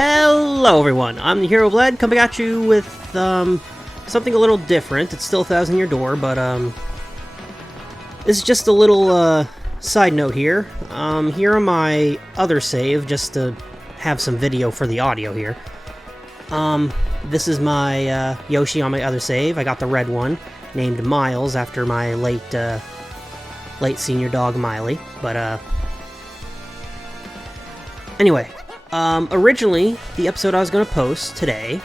Hello everyone, I'm the Herooflead, coming at you with something a little different. It's still 1,000 Year Door, but this is just a little side note here. Here on my other save, just to have some video for the audio here. This is my Yoshi on my other save. I got the red one, named Miles after my late senior dog Miley. But anyway. Originally, the episode I was going to post today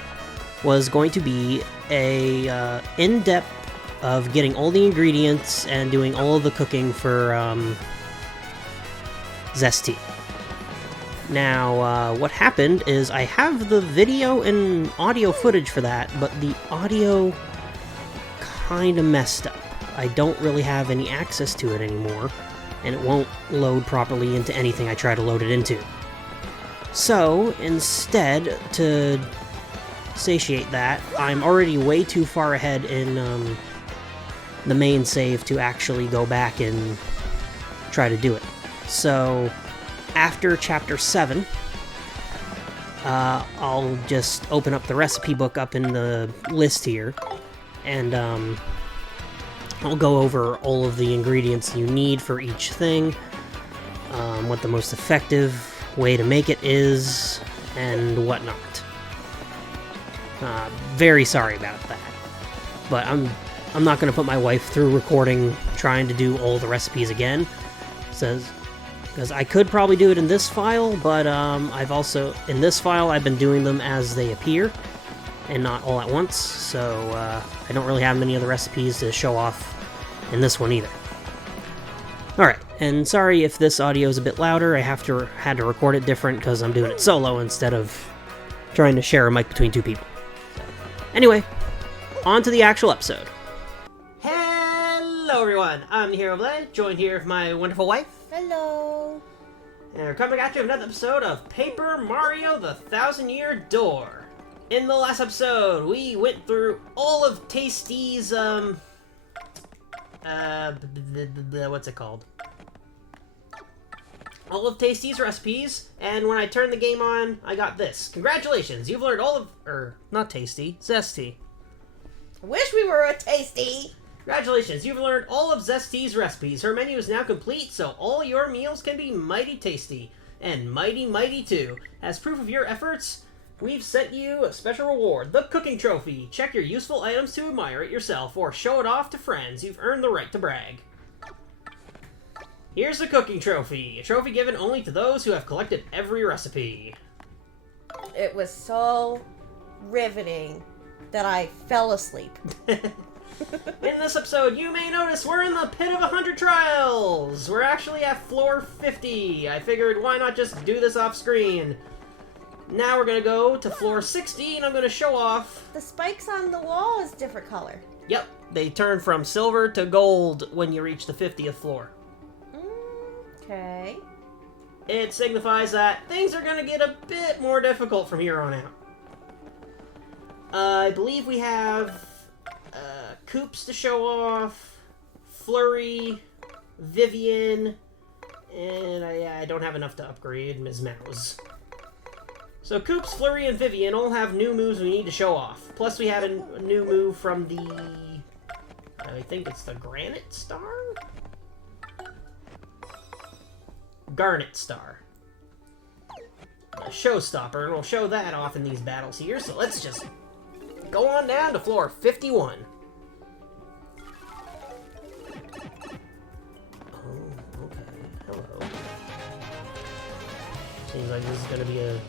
was going to be a in-depth of getting all the ingredients and doing all of the cooking for Zesty. Now, what happened is I have the video and audio footage for that, but the audio kind of messed up. I don't really have any access to it anymore, and it won't load properly into anything I try to load it into. So, instead, to satiate that, I'm already way too far ahead in the main save to actually go back and try to do it. So, after Chapter 7, I'll just open up the recipe book up in the list here, and I'll go over all of the ingredients you need for each thing, what the most effective way to make it is, and whatnot. Very sorry about that, but I'm not going to put my wife through recording trying to do all the recipes again, because I could probably do it in this file, but in this file I've been doing them as they appear and not all at once, so I don't really have many other recipes to show off in this one either. Alright, and sorry if this audio is a bit louder. I had to record it different because I'm doing it solo instead of trying to share a mic between two people. Anyway, on to the actual episode. Hello everyone, I'm the Herooflead, joined here with my wonderful wife. Hello. And we're coming at you with another episode of Paper Mario the 1,000 Year Door. In the last episode, we went through all of Tasty's, what's it called? All of Tasty's recipes, and when I turned the game on, I got this. Congratulations, you've learned all of... not Tasty, Zesty. I wish we were a Tasty. Congratulations, you've learned all of Zesty's recipes. Her menu is now complete, so all your meals can be mighty tasty. And mighty, mighty too. As proof of your efforts, we've sent you a special reward, the cooking trophy. Check your useful items to admire it yourself, or show it off to friends. You've earned the right to brag. Here's the cooking trophy, a trophy given only to those who have collected every recipe. It was so riveting that I fell asleep. In this episode, you may notice we're in the Pit of 100 Trials. We're actually at floor 50. I figured why not just do this off screen. Now we're gonna go to floor 60 and I'm gonna show off. The spikes on the wall is different color. Yep, they turn from silver to gold when you reach the 50th floor. Okay. It signifies that things are gonna get a bit more difficult from here on out. I believe we have Koops to show off, Flurry, Vivian, and I don't have enough to upgrade Ms. Mouse. So Koops, Flurry, and Vivian all have new moves we need to show off. Plus we have a new move from the... I think it's the Granite Star? Garnet Star. A showstopper, and we'll show that off in these battles here, so let's just go on down to floor 51. Oh, okay. Hello. Seems like this is gonna be a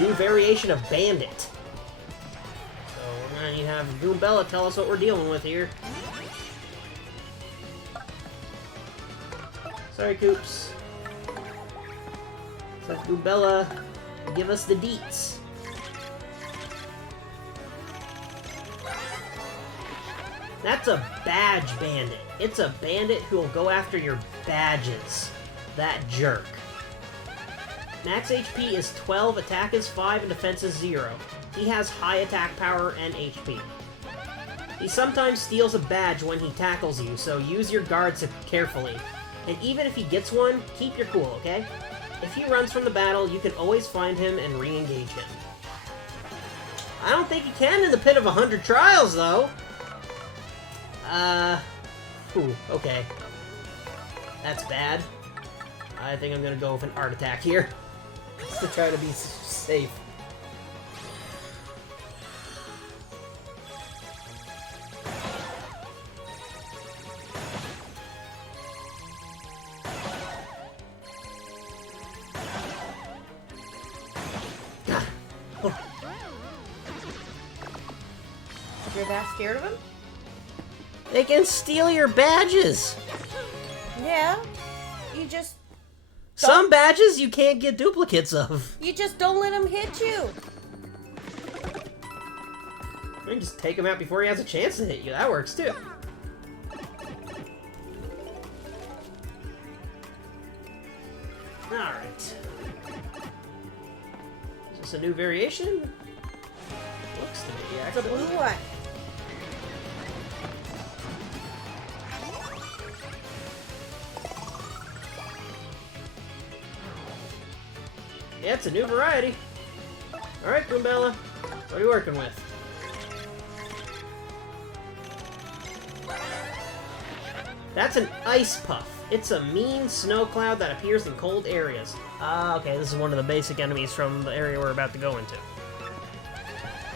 new variation of Bandit. So we're gonna need to have Goombella tell us what we're dealing with here. Sorry, Koops. So Goombella, give us the deets. That's a badge bandit. It's a bandit who will go after your badges. That jerk. Max HP is 12, attack is 5, and defense is 0. He has high attack power and HP. He sometimes steals a badge when he tackles you, so use your guards carefully. And even if he gets one, keep your cool, okay? If he runs from the battle, you can always find him and re-engage him. I don't think you can in the Pit of 100 Trials, though. Ooh, okay. That's bad. I think I'm gonna go with an art attack here. Just to try to be safe. You're that scared of him? They can steal your badges! Yeah. You just Some badges you can't get duplicates of. don't let him hit you. You can just take him out before he has a chance to hit you. That works too. Alright. Is this a new variation? Looks to be, It's a actually. blue one. Yeah, it's a new variety. Alright, Goombella. What are you working with? That's an ice puff. It's a mean snow cloud that appears in cold areas. Ah, okay, this is one of the basic enemies from the area we're about to go into.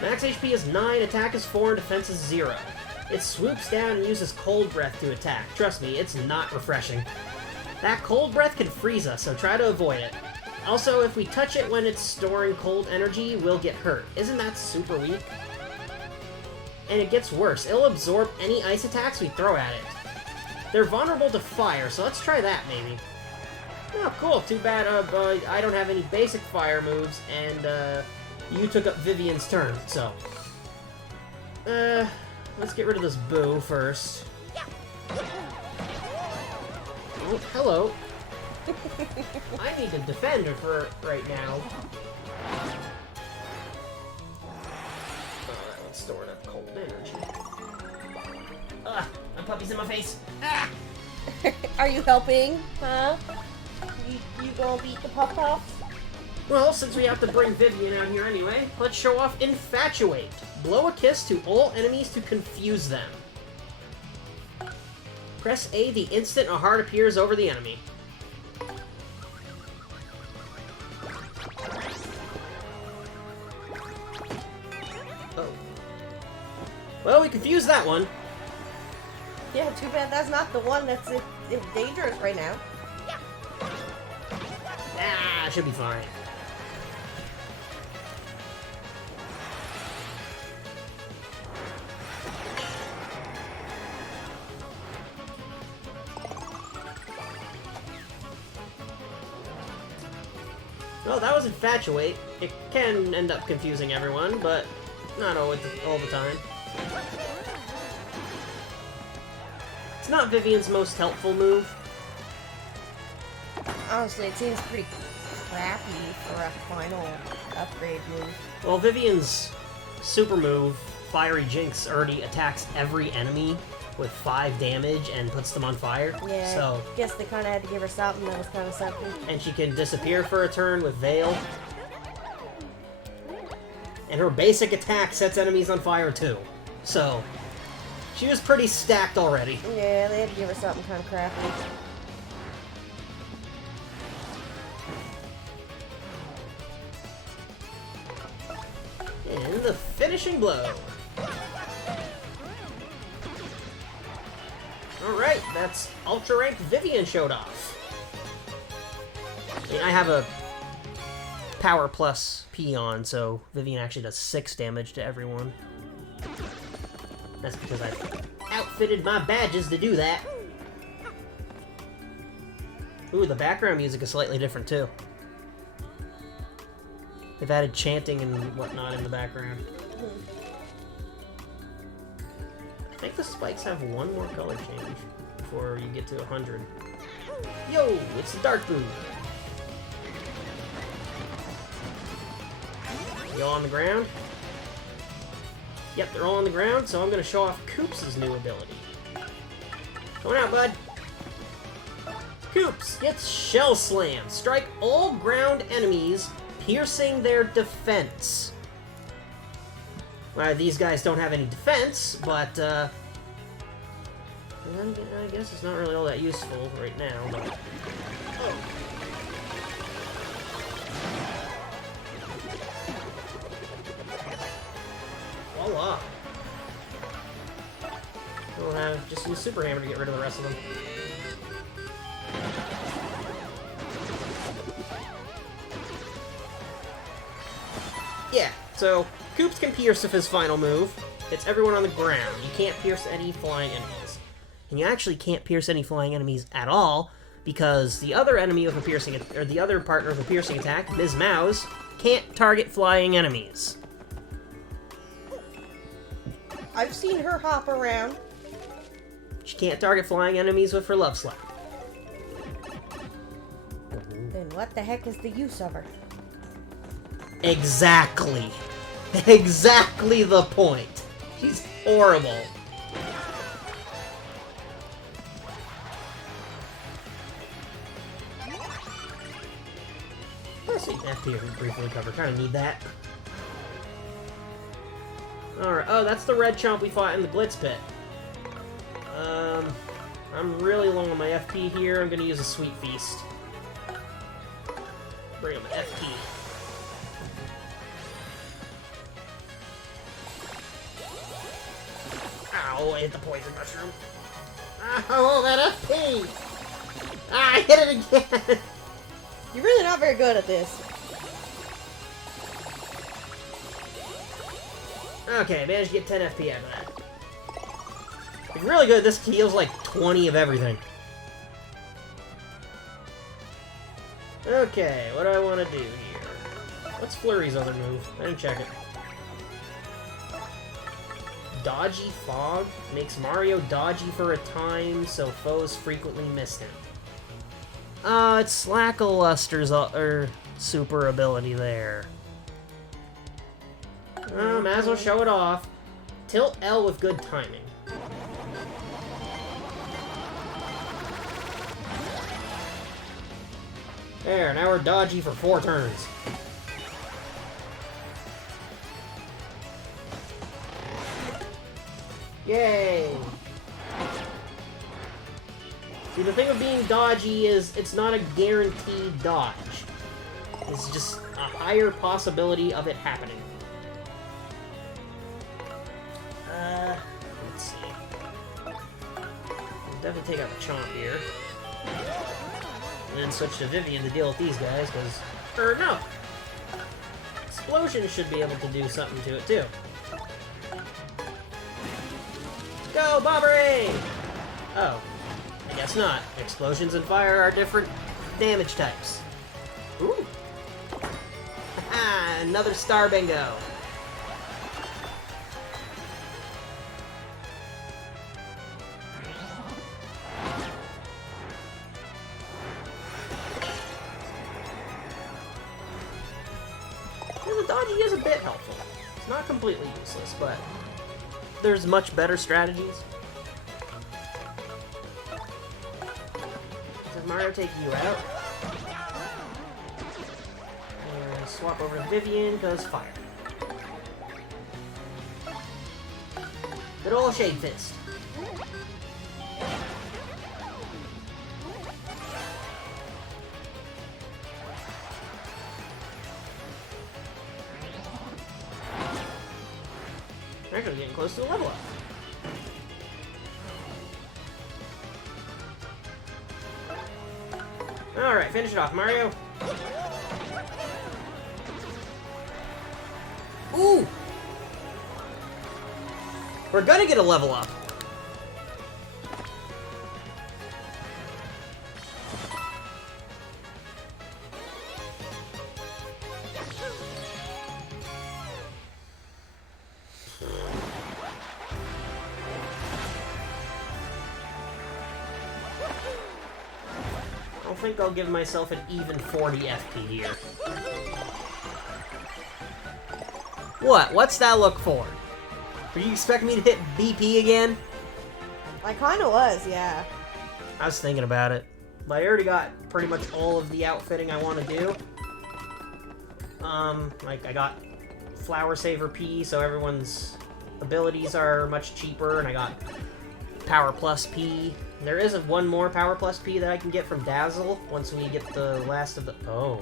Max HP is 9, attack is 4, and defense is 0. It swoops down and uses cold breath to attack. Trust me, it's not refreshing. That cold breath can freeze us, so try to avoid it. Also, if we touch it when it's storing cold energy, we'll get hurt. Isn't that super weak? And it gets worse. It'll absorb any ice attacks we throw at it. They're vulnerable to fire, so let's try that, maybe. Oh, cool. Too bad I don't have any basic fire moves, and you took up Vivian's turn, so... let's get rid of this boo first. Oh, hello. I need to defend her for right now. Oh, that one's storing up cold energy. Ah, my puppy's in my face. Ah! Are you helping? Huh? You gonna beat the puff-puffs? Well, since we have to bring Vivian out here anyway, let's show off Infatuate. Blow a kiss to all enemies to confuse them. Press A the instant a heart appears over the enemy. Oh. Well, we confused that one. Yeah, too bad that's not the one that's dangerous right now. Ah, should be fine. Well, that was Infatuate. It can end up confusing everyone, but not all the time. It's not Vivian's most helpful move. Honestly, it seems pretty crappy for a final upgrade move. Well, Vivian's super move, Fiery Jinx, already attacks every enemy with 5 damage and puts them on fire. Yeah, So, I guess they kind of had to give her something that was kind of something. and she can disappear for a turn with Veil. And her basic attack sets enemies on fire too. So, she was pretty stacked already. Yeah, they had to give her something kind of crappy. And the finishing blow. Alright, that's Ultra Rank Vivian showed off. I mean, I have a Power Plus P on, so Vivian actually does 6 damage to everyone. That's because I've outfitted my badges to do that. Ooh, the background music is slightly different too. They've added chanting and whatnot in the background. I think the spikes have one more color change before you get to 100. Yo, it's the Dark Boo. You all on the ground? Yep, they're all on the ground, so I'm going to show off Koops' new ability. Come on out, bud. Koops gets Shell Slam. Strike all ground enemies, piercing their defense. Well, these guys don't have any defense, but, I guess it's not really all that useful right now, but... Voila! We'll have just use Super Hammer to get rid of the rest of them. Yeah, so Koops can pierce with his final move. It's everyone on the ground. You can't pierce any flying enemies. And you actually can't pierce any flying enemies at all, because the other enemy of a piercing, or the other partner of a piercing attack, Ms. Mouse, can't target flying enemies. I've seen her hop around. She can't target flying enemies with her Love Slap. Then what the heck is the use of her? Exactly. Exactly the point. She's horrible. Let's see, FP briefly recover. Kind of need that. Alright, oh, that's the red chomp we fought in the Glitz Pit. I'm really low on my FP here. I'm gonna use a Sweet Feast. Bring him FP. Ow, I hit the poison mushroom. Oh, that FP! Ah, I hit it again! You're really not very good at this. Okay, managed to get 10 FP out of that. If you're really good, this heals like 20 of everything. Okay, what do I want to do here? What's Flurry's other move? I didn't check it. Dodgy Fog makes Mario dodgy for a time, so foes frequently miss him. It's Slackluster's super ability there. Might as well show it off. Tilt L with good timing. There, now we're dodgy for 4 turns. Yay! See, the thing with being dodgy is it's not a guaranteed dodge. It's just a higher possibility of it happening. Let's see. We'll definitely take out the Chomp here. And then switch to Vivian to deal with these guys, because... Or, no! Explosion should be able to do something to it, too. Go, Bomberade! Oh. I guess not. Explosions and fire are different damage types. Ooh! Haha! Another star bingo! The dodging is a bit helpful. It's not completely useless, but there's much better strategies. Does Mario take you out? And swap over to Vivian, goes fire. Good old Shade Fist. Actually getting close to a level up. Alright, finish it off, Mario. Ooh! We're gonna get a level up. I think I'll give myself an even 40 FP here. What? What's that look for? Are you expecting me to hit BP again? I kinda was, yeah. I was thinking about it. But I already got pretty much all of the outfitting I want to do. Like, I got Flower Saver P, so everyone's abilities are much cheaper, and I got Power Plus P. There is one more Power Plus P that I can get from Dazzle once we get the last of the... Oh.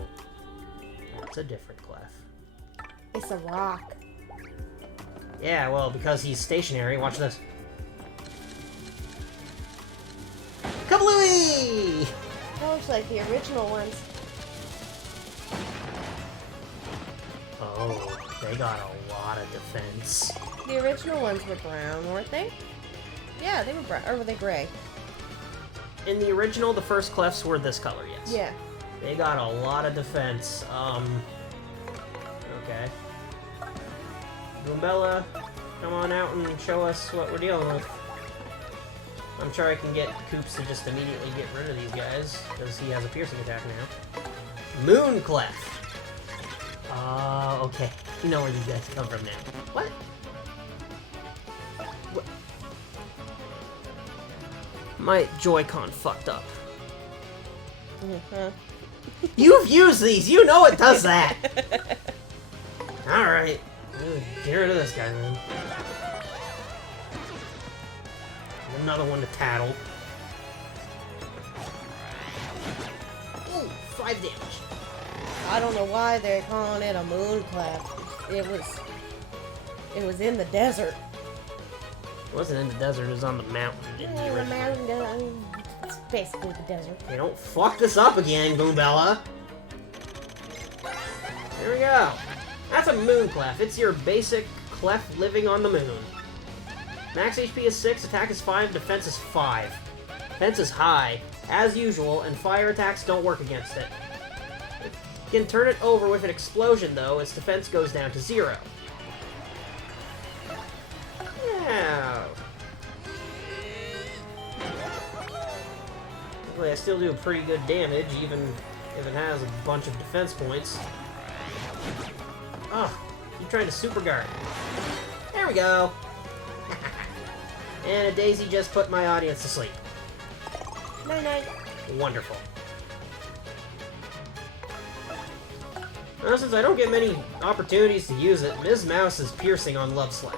That's a different clef. It's a rock. Yeah, well, because he's stationary. Watch this. Kablooey! That looks like the original ones. Oh, they got a lot of defense. The original ones were brown, weren't they? Yeah, they were brown. Or were they gray? In the original, the first clefs were this color, yes. Yeah. They got a lot of defense. Okay. Goombella, come on out and show us what we're dealing with. I'm sure I can get Koops to just immediately get rid of these guys, because he has a piercing attack now. Moon Clef! Okay. You know where these guys come from now. What? What? My Joy-Con fucked up. You've used these! You know it does that! Alright. Get rid of this guy, then. Another one to tattle. Ooh, 5 damage. I don't know why they're calling it a moon clef. It was in the desert. It wasn't in the desert, it was on the mountain. Yeah, the mountain, it's basically the desert. Hey, don't fuck this up again, Goombella. There we go. That's a moon clef. It's your basic clef living on the moon. Max HP is 6, attack is 5, defense is 5. Defense is high, as usual, and fire attacks don't work against it. You can turn it over with an explosion, though, its defense goes down to 0. Yeah. Luckily, I still do pretty good damage, even if it has a bunch of defense points. Oh, you trying to super guard. There we go. And a daisy just put my audience to sleep. Night-night. Wonderful. Now, since I don't get many opportunities to use it, Ms. Mouse is piercing on Love Slap.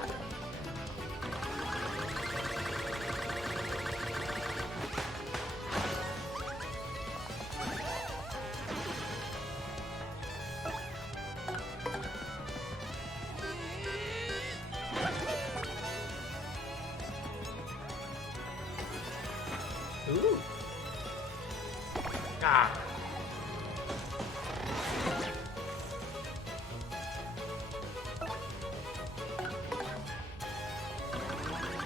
Ooh. Ah.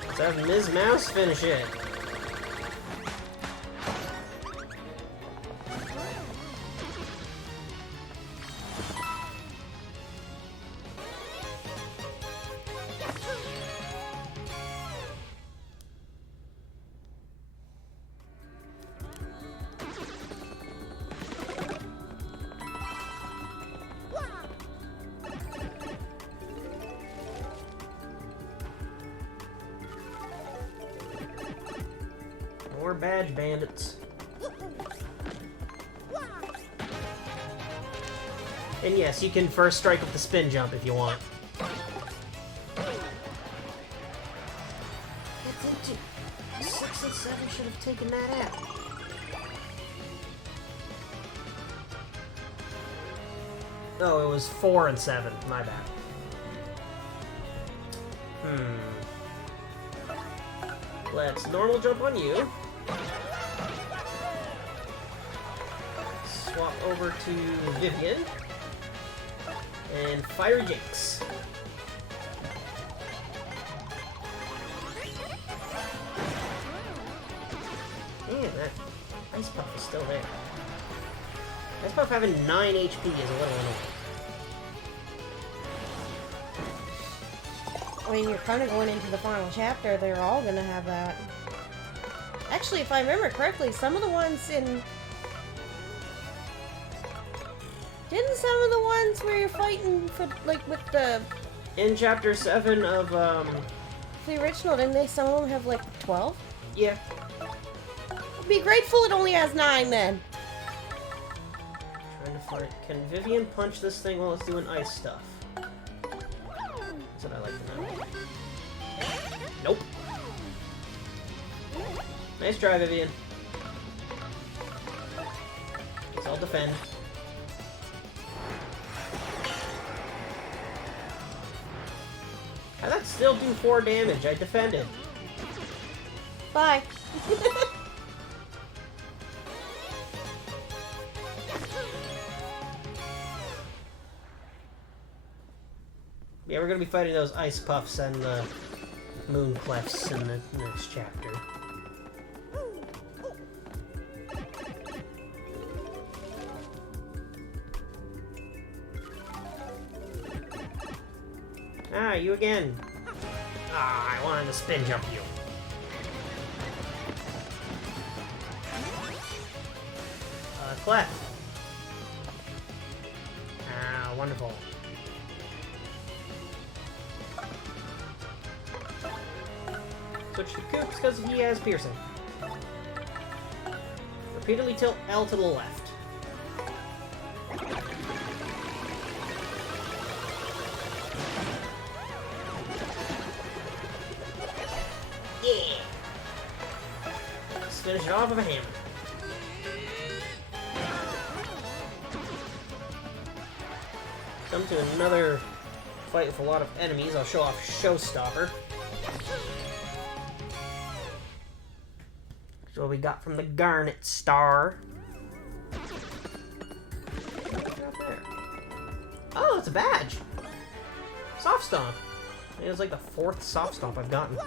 Let's have Ms. Mouse finish it. More badge bandits. And yes, you can first strike with the spin jump if you want. That's it. 6 and 7 should have taken that out. Oh, it was 4 and 7. My bad. Let's normal jump on you. Swap over to Vivian. And Fire Jinx. Man, that Ice Puff is still there. Ice Puff having 9 HP is a little annoying. I mean, you're kind of going into the final chapter. They're all going to have that. Actually, if I remember correctly, some of the ones in... Didn't some of the ones where you're fighting for, like, with the... In Chapter 7 of, The original, didn't they? Some of them have, like, 12? Yeah. Be grateful it only has 9 then. Trying to find. Can Vivian punch this thing while it's doing ice stuff? That's what I like to know. Nope. Nice try, Vivian. So I'll defend. How'd that still do 4 damage? I defended. Bye. Yeah, we're gonna be fighting those ice puffs and the moon clefts in the next chapter. Ah, you again. Ah, I wanted to spin jump you. Clef. Ah, wonderful. Switch to Koops because he has piercing. Repeatedly tilt L to the left. Yeah! Let's finish it off with a hammer. Come to another fight with a lot of enemies. I'll show off Showstopper. So what we got from the Garnet Star. What's out there? Oh, it's a badge! Soft Stomp! It's like the 4th Soft Stomp I've gotten.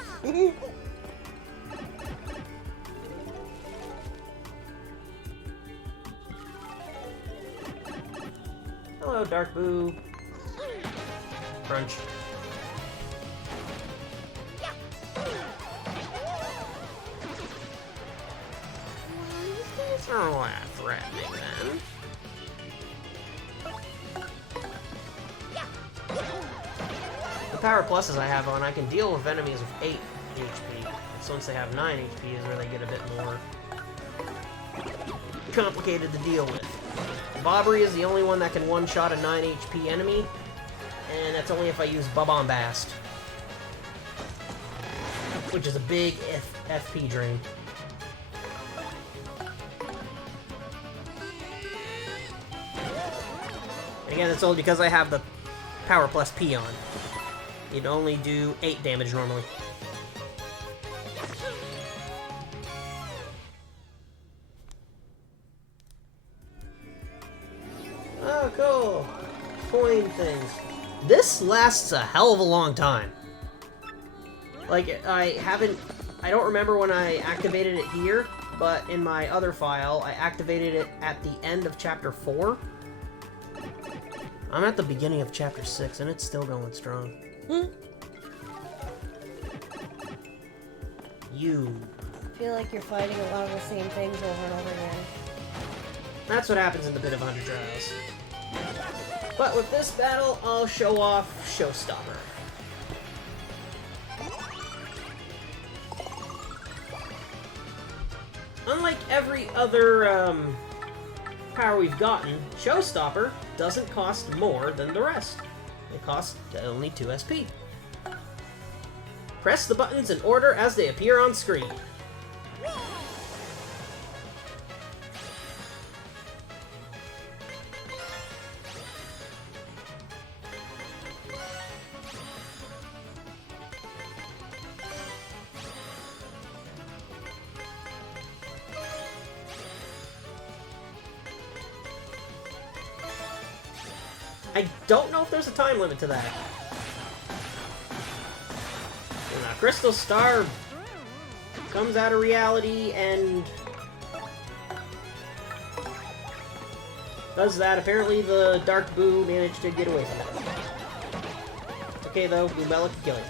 Hello, Dark Boo. Crunch. These are all that threatening, then. The Power Pluses I have on, I can deal with enemies with 8 HP. So once they have 9 HP is where they get a bit more complicated to deal with. Bobbery is the only one that can one-shot a 9 HP enemy, and that's only if I use Bombast, which is a big FP drain. And again, it's only because I have the Power Plus P on. You'd only do 8 damage normally. Oh, cool. Coin things. This lasts a hell of a long time. Like, I don't remember when I activated it here, but in my other file, I activated it at the end of Chapter 4. I'm at the beginning of Chapter 6, and it's still going strong. You. I feel like you're fighting a lot of the same things over and over again. That's what happens in the Bit of 100 Trials. But with this battle, I'll show off Showstopper. Unlike every other power we've gotten, Showstopper doesn't cost more than the rest. It costs only 2 SP. Press the buttons in order as they appear on screen. I don't know if there's a time limit to that. When a crystal star comes out of reality and does that, apparently the Dark Boo managed to get away from it. It's okay though, Blue Bella can kill you.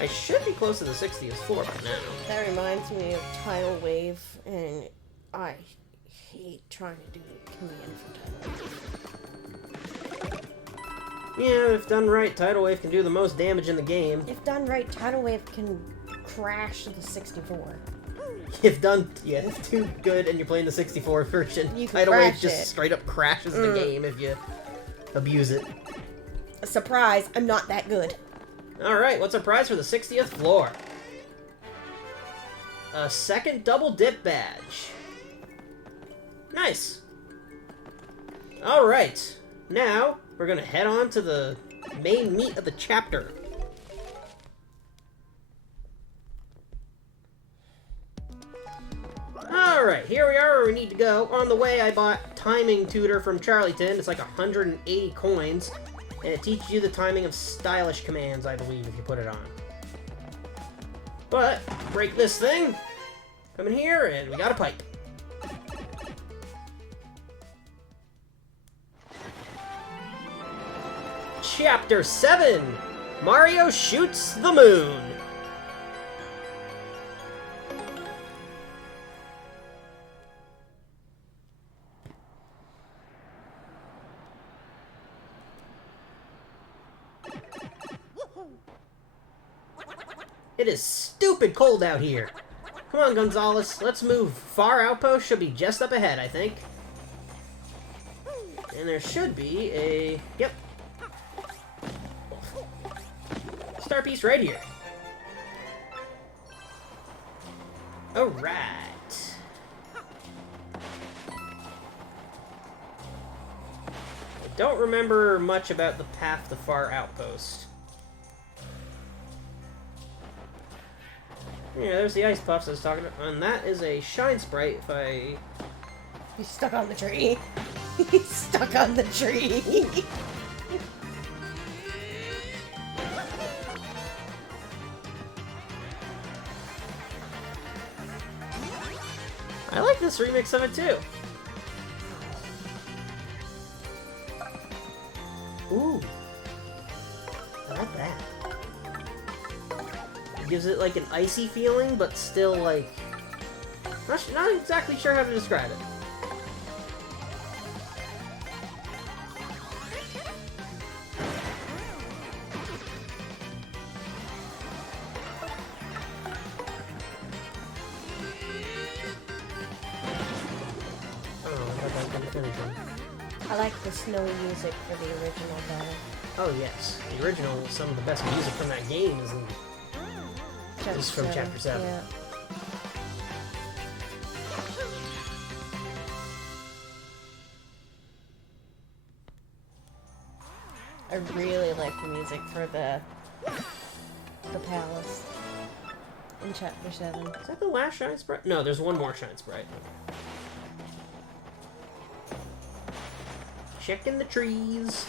I should be close to the 60th floor by now. That reminds me of Tidal Wave, and I hate trying to do command for Tidal Wave. Yeah, if done right, Tidal Wave can do the most damage in the game. If done right, Tidal Wave can crash the 64. You've done, yeah, it's too good, and you're playing the 64 version. You can Either way, it crash just it. straight up crashes the game if you abuse it. Surprise, I'm not that good. Alright, what's our prize for the 60th floor? A second double dip badge. Nice. Alright, now we're gonna head on to the main meat of the chapter. Alright, here we are where we need to go. On the way, I bought Timing Tutor from Charlieton. It's like 180 coins, and it teaches you the timing of stylish commands, I believe, if you put it on. But, break this thing, come in here, and we got a pipe. Chapter 7! Mario Shoots the Moon! It is stupid cold out here. Come on, Gonzalez, let's move. Fahr Outpost should be just up ahead, I think. And there should be a... Yep. Star piece right here. Alright. I don't remember much about the path to Fahr Outpost. Yeah, there's the ice puffs I was talking about. And that is a shine sprite if I... He's stuck on the tree. He's stuck on the tree. I like this remix of it too. Ooh. I like that. It gives it like an icy feeling, but still like... Not exactly sure how to describe it. I like the snowy music for the original better. Oh yes, the original, some of the best music from that game is from Chapter 7. Yeah. I really like the music for the palace in Chapter 7. Is that the last Shine Sprite? No, there's one more Shine Sprite. Checking the trees.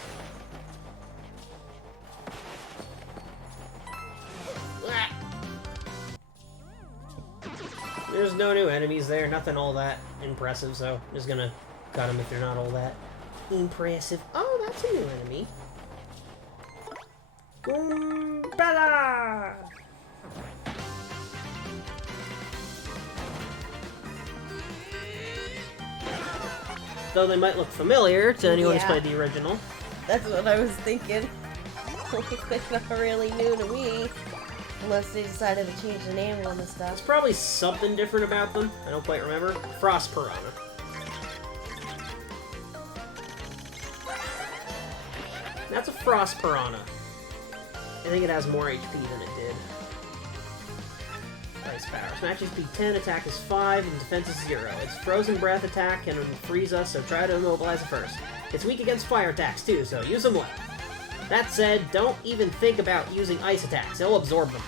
There's no new enemies there, nothing all that impressive, so I'm just gonna cut them if they're not all that impressive. Oh, that's a new enemy. Goombella! Though they might look familiar to anyone who's played the original. That's what I was thinking. They're not really new to me. Unless they decided to change the name on the There's stuff. probably something different about them. I don't quite remember. Frost Piranha. That's a Frost Piranha. I think it has more HP than it did. Ice power. Smash speed 10, attack is 5, and defense is 0. Its frozen breath attack can freeze us, so try to immobilize it first. It's weak against fire attacks too, so use them well. That said, don't even think about using ice attacks. They'll absorb them.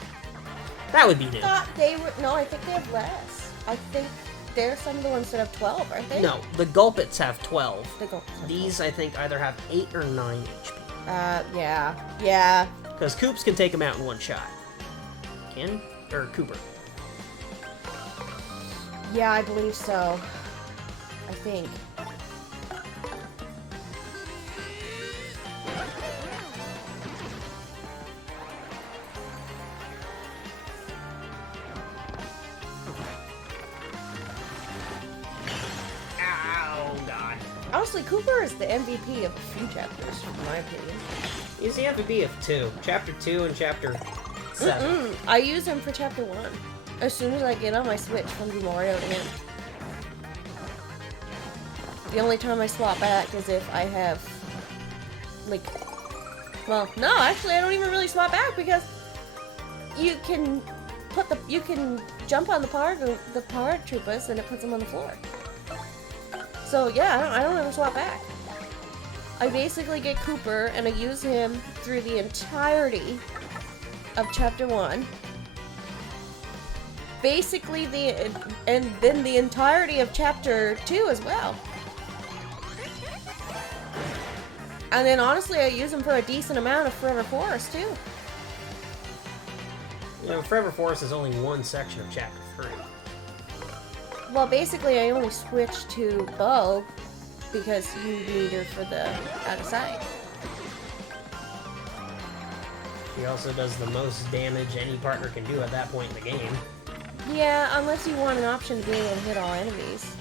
That would be new. I thought they were... No, I think they have less. I think they're some of the ones that have 12, aren't they? No, the Gulpits have 12. The Gulpits have These, 12. I think, either have 8 or 9 HP. Yeah. Yeah. Because Koops can take them out in one shot. Can? Or Cooper. Yeah, I believe so. I think. Ow, God. Honestly, Cooper is the MVP of a few chapters, in my opinion. He's the MVP of 2. Chapter 2 and Chapter 7. I use him for chapter 1. As soon as I get on my Switch from Mario to him. The only time I swap back is if I have, like, well, no, actually I don't even really swap back because you can jump on the power troopers and it puts them on the floor. So yeah, I don't ever swap back. I basically get Cooper and I use him through the entirety of chapter 1. Basically and then the entirety of chapter 2 as well. And then honestly I use him for a decent amount of Forever Forest too. You know, Forever Forest is only one section of chapter 3. Well, basically I only switched to Bo because you need her for the out of sight. He also does the most damage any partner can do at that point in the game. Yeah, unless you want an option to be able to hit all enemies.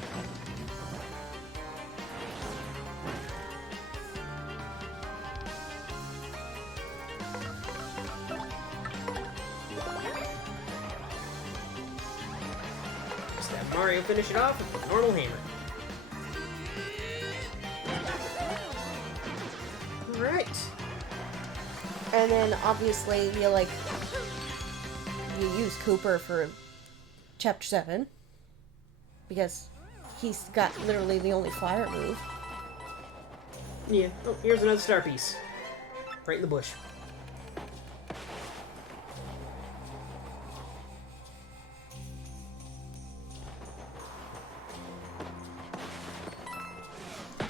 Just have Mario finish it off with the normal hammer. Alright. And then obviously you use Cooper for chapter 7 because he's got literally the only fire move. Yeah. Oh, here's another star piece. Right in the bush.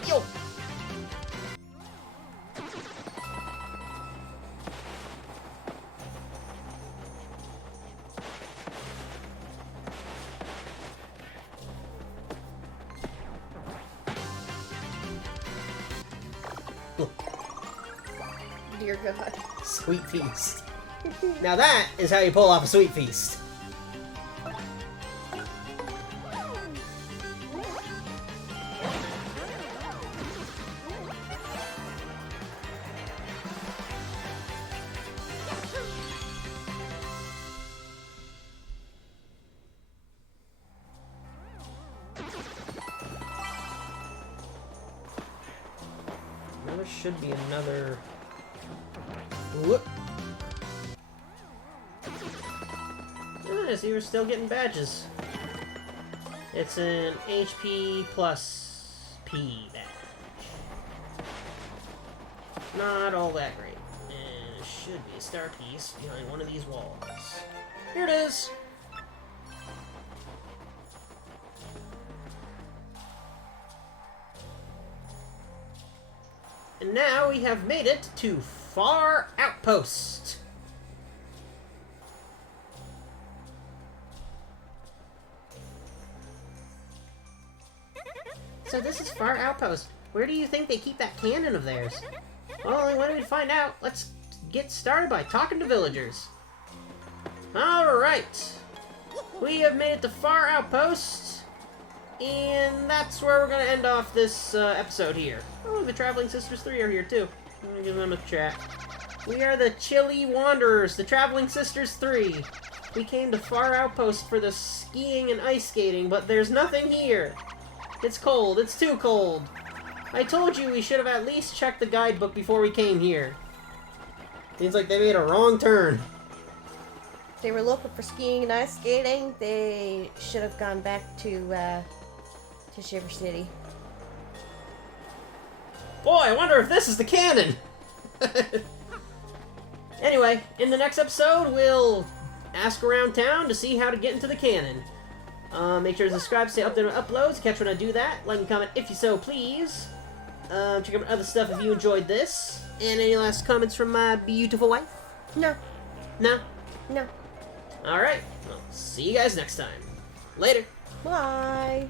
Yo! Dear God. Sweet feast. Now that is how you pull off a sweet feast. Now there should be another... Whoop. Ah, so you're still getting badges. It's an HP plus P badge. Not all that great. And it should be a star piece behind one of these walls. Here it is! And now we have made it to Fahr Outpost. So this is Fahr Outpost. Where do you think they keep that cannon of theirs? Well, only way to find out. Let's get started by talking to villagers. Alright. We have made it to Fahr Outpost. And that's where we're going to end off this episode here. Oh, the Traveling Sisters 3 are here too. I'm going to give them a chat. We are the Chilly Wanderers, the Traveling Sisters 3. We came to Fahr Outpost for the skiing and ice skating, but there's nothing here. It's cold. It's too cold. I told you we should have at least checked the guidebook before we came here. Seems like they made a wrong turn. They were looking for skiing and ice skating. They should have gone back to Shiver City. Boy, I wonder if this is the cannon! Anyway, in the next episode, we'll ask around town to see how to get into the cannon. Make sure to subscribe to stay updated on uploads, catch when I do that. Like and comment if you so please. Check out my other stuff if you enjoyed this. And any last comments from my beautiful wife? No. No? No. Alright, well, see you guys next time. Later. Bye.